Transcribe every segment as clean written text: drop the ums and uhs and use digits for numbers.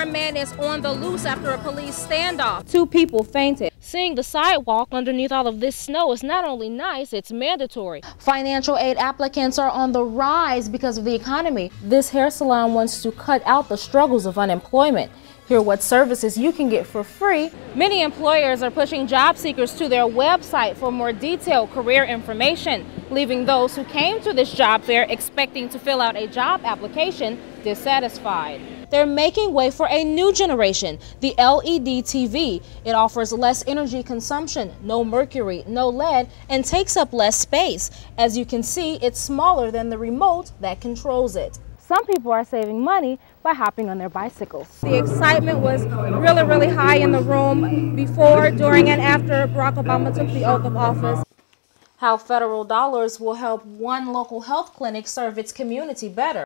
armed man is on the loose after a police standoff. 2 people fainted. Seeing the sidewalk underneath all of this snow is not only nice, it's mandatory. Financial aid applicants are on the rise because of the economy. This hair salon wants to cut out the struggles of unemployment. Hear what services you can get for free. Many employers are pushing job seekers to their website for more detailed career information, leaving those who came to this job fair expecting to fill out a job application dissatisfied. They're making way for a new generation, the LED TV. It offers less energy consumption, no mercury, no lead, and takes up less space. As you can see, it's smaller than the remote that controls it. Some people are saving money by hopping on their bicycles. The excitement was really high in the room before, during, and after Barack Obama took the oath of office. How federal dollars will help one local health clinic serve its community better.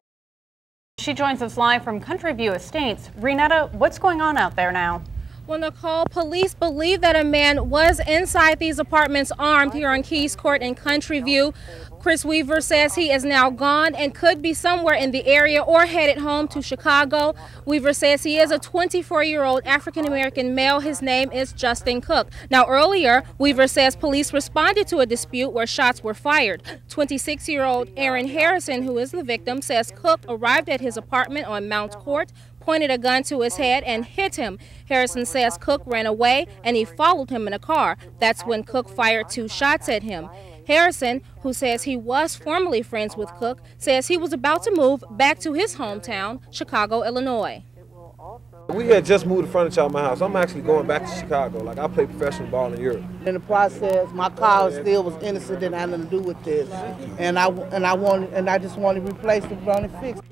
She joins us live from Country View Estates. Renetta, what's going on out there now? Well, Nicole, police believe that a man was inside these apartments armed here on Keys Court in Country View. Chris Weaver says he is now gone and could be somewhere in the area or headed home to Chicago. Weaver says he is a 24-year-old African-American male. His name is Justin Cook. Now, earlier, Weaver says police responded to a dispute where shots were fired. 26-year-old Aaron Harrison, who is the victim, says Cook arrived at his apartment on Mount Court, pointed a gun to his head and hit him. Harrison says Cook ran away and he followed him in a car. That's when Cook fired 2 shots at him. Harrison, who says he was formerly friends with Cook, says he was about to move back to his hometown, Chicago, Illinois. We had just moved the furniture out of my house. I'm actually going back to Chicago. Like, I play professional ball in Europe. In the process, my car still was innocent and had nothing to do with this. And I just wanted to replace it, run and fix it.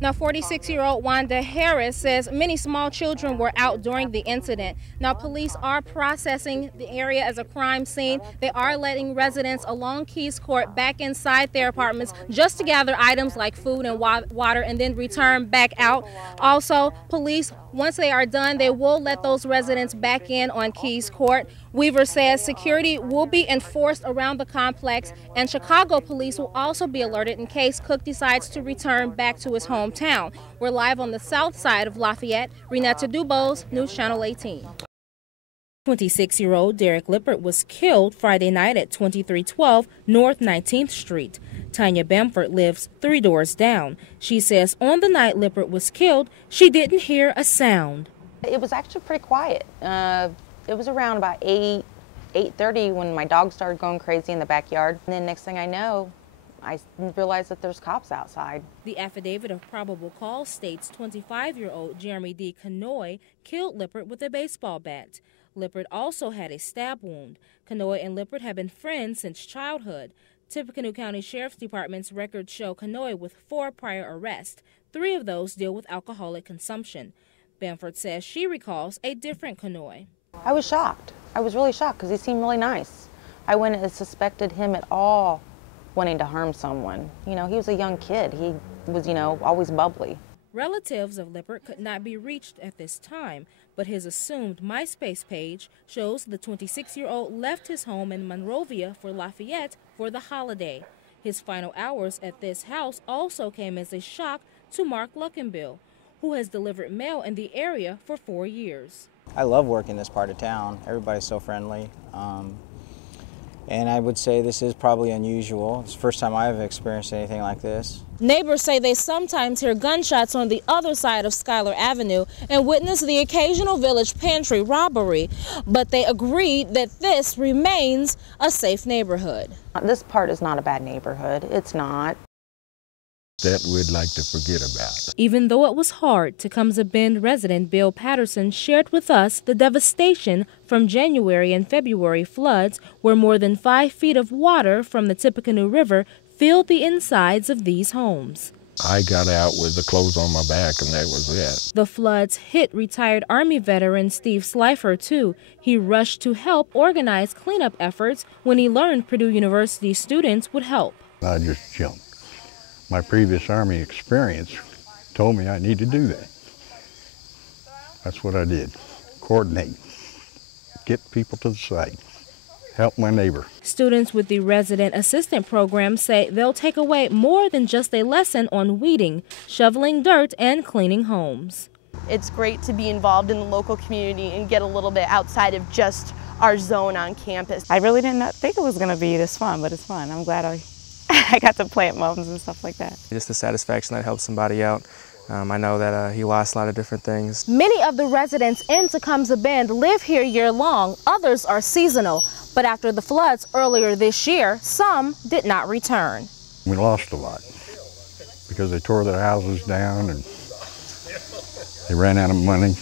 Now, 46-year-old Wanda Harris says many small children were out during the incident. Now, police are processing the area as a crime scene. They are letting residents along Keys Court back inside their apartments just to gather items like food and water and then return back out. Also, police, once they are done, they will let those residents back in on Keys Court. Weaver says security will be enforced around the complex, and Chicago police will also be alerted in case Cook decides to return back to his hometown. We're live on the south side of Lafayette. Renetta, DuBose, News Channel 18. 26-year-old Derek Lippert was killed Friday night at 2312 North 19th Street. Tanya Bamford lives 3 doors down. She says on the night Lippert was killed, she didn't hear a sound. It was actually pretty quiet. It was around about 8:30 when my dog started going crazy in the backyard. And then next thing I know, I realized that there's cops outside. The affidavit of probable cause states 25-year-old Jeremy D. Canoy killed Lippert with a baseball bat. Lippert also had a stab wound. Canoy and Lippert have been friends since childhood. Tippecanoe County Sheriff's Department's records show Canoy with 4 prior arrests. 3 of those deal with alcoholic consumption. Bamford says she recalls a different Canoy. I was shocked. I was really shocked because he seemed really nice. I wouldn't have suspected him at all wanting to harm someone. You know, he was a young kid. He was, always bubbly. Relatives of Lippert could not be reached at this time, but his assumed MySpace page shows the 26-year-old left his home in Monrovia for Lafayette for the holiday. His final hours at this house also came as a shock to Mark Luckenbill, who has delivered mail in the area for 4 years. I love working this part of town. Everybody's so friendly. And I would say this is probably unusual. It's the first time I've experienced anything like this. Neighbors say they sometimes hear gunshots on the other side of Schuyler Avenue and witness the occasional village pantry robbery, but they agree that this remains a safe neighborhood. This part is not a bad neighborhood. It's not. That we'd like to forget about. Even though it was hard, Tecumseh Bend resident Bill Patterson shared with us the devastation from January and February floods, where more than 5 feet of water from the Tippecanoe River filled the insides of these homes. I got out with the clothes on my back, and that was it. The floods hit retired Army veteran Steve Slifer, too. He rushed to help organize cleanup efforts when he learned Purdue University students would help. I just jumped. My previous Army experience told me I need to do that. That's what I did. Coordinate. Get people to the site. help my neighbor. Students with the Resident Assistant Program say they'll take away more than just a lesson on weeding, shoveling dirt, and cleaning homes. It's great to be involved in the local community and get a little bit outside of just our zone on campus. I really did not think it was going to be this fun, but it's fun. I'm glad I got to plant mums and stuff like that. Just the satisfaction that helps somebody out. I know that he lost a lot of different things. Many of the residents in Tecumseh Bend live here year-long. Others are seasonal. But after the floods earlier this year, some did not return. We lost a lot because they tore their houses down and they ran out of money.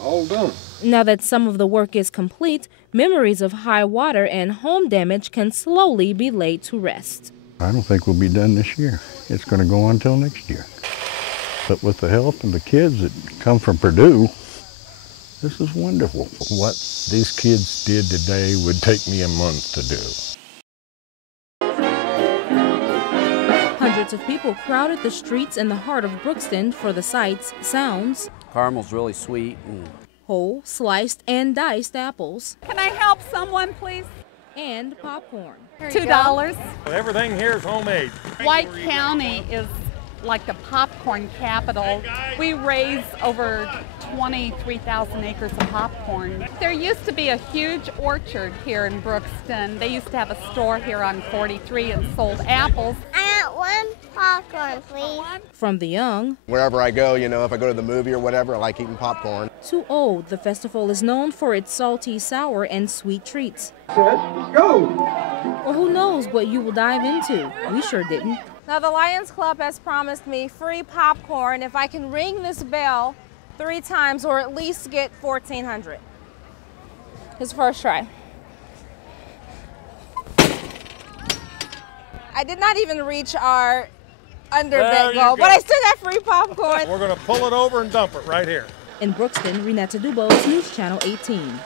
All done. Now that some of the work is complete, memories of high water and home damage can slowly be laid to rest. I don't think we'll be done this year. It's going to go on till next year. But with the help of the kids that come from Purdue, this is wonderful. What these kids did today would take me a month to do. Hundreds of people crowded the streets in the heart of Brookston for the sights, sounds. Caramel's really sweet. Whole, sliced, and diced apples. Can I help someone, please? And popcorn. $2. Everything here is homemade. White County is like the popcorn capital. We raise over 23,000 acres of popcorn. There used to be a huge orchard here in Brookston. They used to have a store here on 43 and sold apples. I want one popcorn, please. From the young, wherever I go, you know, if I go to the movie or whatever, I like eating popcorn. To old, the festival is known for its salty, sour, and sweet treats. Set, go! Or who knows what you will dive into? We sure didn't. Now the Lions Club has promised me free popcorn if I can ring this bell 3 times or at least get 1,400. His first try. I did not even reach our underbed goal, but I still got free popcorn. We're going to pull it over and dump it right here. In Brookston, Renetta DuBose, News Channel 18.